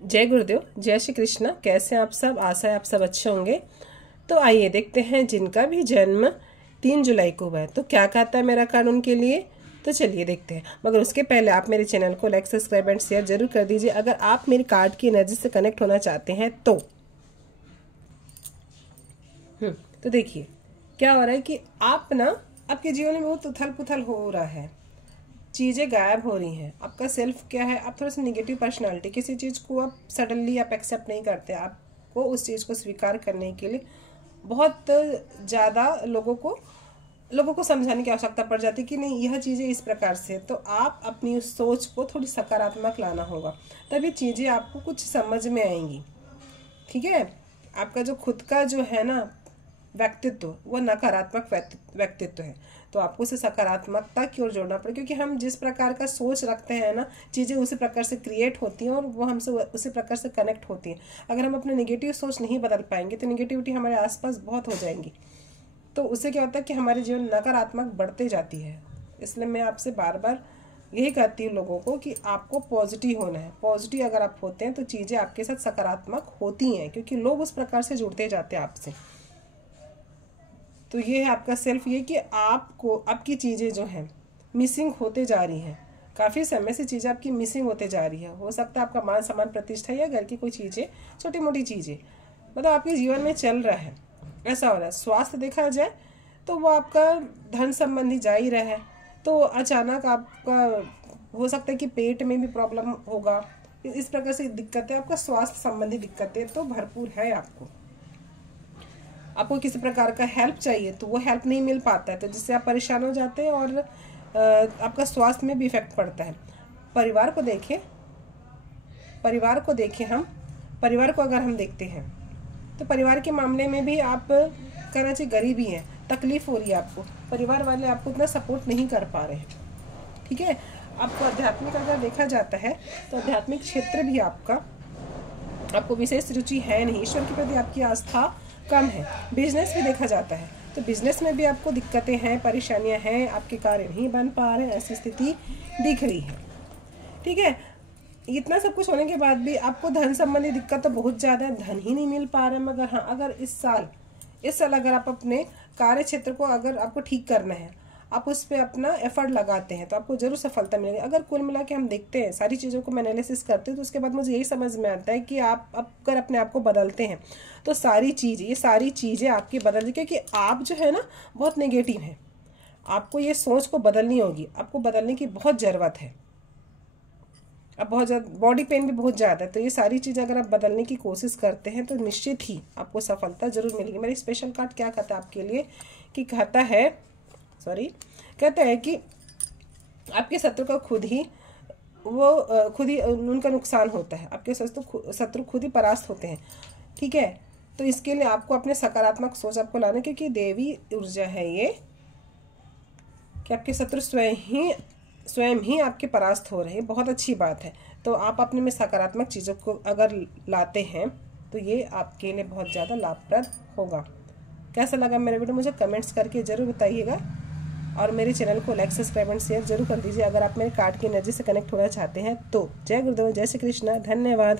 जय गुरुदेव, जय श्री कृष्ण। कैसे हैं आप सब? आशा है आप सब अच्छे होंगे। तो आइए देखते हैं जिनका भी जन्म 3 जुलाई को हुआ है तो क्या कहता है मेरा कार्ड उनके लिए। तो चलिए देखते हैं, मगर उसके पहले आप मेरे चैनल को लाइक, सब्सक्राइब एंड शेयर जरूर कर दीजिए अगर आप मेरी कार्ड की एनर्जी से कनेक्ट होना चाहते हैं तो। तो देखिए क्या हो रहा है कि आप ना आपके जीवन में बहुत उथल पुथल हो रहा है, चीज़ें गायब हो रही हैं। आपका सेल्फ क्या है, आप थोड़ा सा निगेटिव पर्सनालिटी, किसी चीज़ को आप सडनली आप एक्सेप्ट नहीं करते। आपको उस चीज़ को स्वीकार करने के लिए बहुत ज़्यादा लोगों को समझाने की आवश्यकता पड़ जाती है कि नहीं यह चीज़ें इस प्रकार से। तो आप अपनी उस सोच को थोड़ी सकारात्मक लाना होगा, तभी चीज़ें आपको कुछ समझ में आएंगी। ठीक है, आपका जो खुद का जो है ना व्यक्तित्व वो नकारात्मक व्यक्तित्व है, तो आपको उसे सकारात्मकता की ओर जोड़ना पड़ेगा, क्योंकि हम जिस प्रकार का सोच रखते हैं ना चीज़ें उसी प्रकार से क्रिएट होती हैं और वो हमसे उसी प्रकार से कनेक्ट होती हैं। अगर हम अपने नेगेटिव सोच नहीं बदल पाएंगे तो नेगेटिविटी हमारे आसपास बहुत हो जाएंगी, तो उससे क्या होता है कि हमारे जीवन नकारात्मक बढ़ते जाती है। इसलिए मैं आपसे बार बार यही कहती हूँ लोगों को कि आपको पॉजिटिव होना है। पॉजिटिव अगर आप होते हैं तो चीज़ें आपके साथ सकारात्मक होती हैं, क्योंकि लोग उस प्रकार से जुड़ते जाते हैं आपसे। तो ये है आपका सेल्फ, ये कि आपको आपकी चीज़ें जो हैं मिसिंग होते जा रही हैं। काफ़ी समय से चीज़ें आपकी मिसिंग होते जा रही है। हो सकता है आपका मान सम्मान, प्रतिष्ठा या घर की कोई चीज़ें, छोटी मोटी चीज़ें मतलब आपके जीवन में चल रहा है, ऐसा हो रहा है। स्वास्थ्य देखा जाए तो वो आपका धन संबंधी जा ही रहा है, तो अचानक आपका हो सकता है कि पेट में भी प्रॉब्लम होगा। इस प्रकार से दिक्कतें, आपका स्वास्थ्य संबंधी दिक्कतें तो भरपूर है। आपको किसी प्रकार का हेल्प चाहिए तो वो हेल्प नहीं मिल पाता है, तो जिससे आप परेशान हो जाते हैं और आपका स्वास्थ्य में भी इफेक्ट पड़ता है। परिवार को देखें, हम परिवार को अगर हम देखते हैं तो परिवार के मामले में भी आप कहना चाहिए गरीबी है, तकलीफ हो रही है आपको। परिवार वाले आपको उतना सपोर्ट नहीं कर पा रहे हैं। ठीक है, आपको आध्यात्मिक अगर देखा जाता है तो आध्यात्मिक क्षेत्र भी आपको विशेष रुचि है नहीं, ईश्वर के प्रति आपकी आस्था कम है। बिजनेस भी देखा जाता है तो बिजनेस में भी आपको दिक्कतें हैं, परेशानियां हैं, आपके कार्य नहीं बन पा रहे हैं, ऐसी स्थिति दिख रही है। ठीक है, इतना सब कुछ होने के बाद भी आपको धन संबंधी दिक्कत तो बहुत ज़्यादा है, धन ही नहीं मिल पा रहा है। मगर हाँ, अगर इस साल अगर आप अपने कार्य क्षेत्र को अगर आपको ठीक करना है, आप उस पर अपना एफर्ट लगाते हैं तो आपको जरूर सफलता मिलेगी। अगर कुल मिला के हम देखते हैं, सारी चीज़ों को मैं एनालिसिस करते हैं तो उसके बाद मुझे यही समझ में आता है कि आप अगर अपने आप को बदलते हैं तो ये सारी चीज़ें आपकी बदल जाएगी, क्योंकि आप जो है ना बहुत नेगेटिव हैं। आपको ये सोच को बदलनी होगी, आपको बदलने की बहुत ज़रूरत है। अब बहुत ज़्यादा बॉडी पेन भी बहुत ज़्यादा है, तो ये सारी चीज़ें अगर आप बदलने की कोशिश करते हैं तो निश्चित ही आपको सफलता जरूर मिलेगी। मेरा स्पेशल कार्ड क्या कहता है आपके लिए कि कहता है कि आपके शत्रु का खुद ही उनका नुकसान होता है। आपके शत्रु खुद ही परास्त होते हैं। ठीक है, तो इसके लिए आपको अपने सकारात्मक सोच आपको लाना, क्योंकि देवी ऊर्जा है ये कि आपके शत्रु स्वयं ही आपके परास्त हो रहे हैं। बहुत अच्छी बात है। तो आप अपने में सकारात्मक चीज़ों को अगर लाते हैं तो ये आपके लिए बहुत ज़्यादा लाभप्रद होगा। कैसा लगा मेरा वीडियो मुझे कमेंट्स करके ज़रूर बताइएगा, और मेरे चैनल को लाइक, सब्सक्राइब एंड शेयर जरूर कर दीजिए अगर आप मेरे कार्ड की एनर्जी से कनेक्ट होना चाहते हैं तो। जय गुरुदेव, जय श्री कृष्ण, धन्यवाद।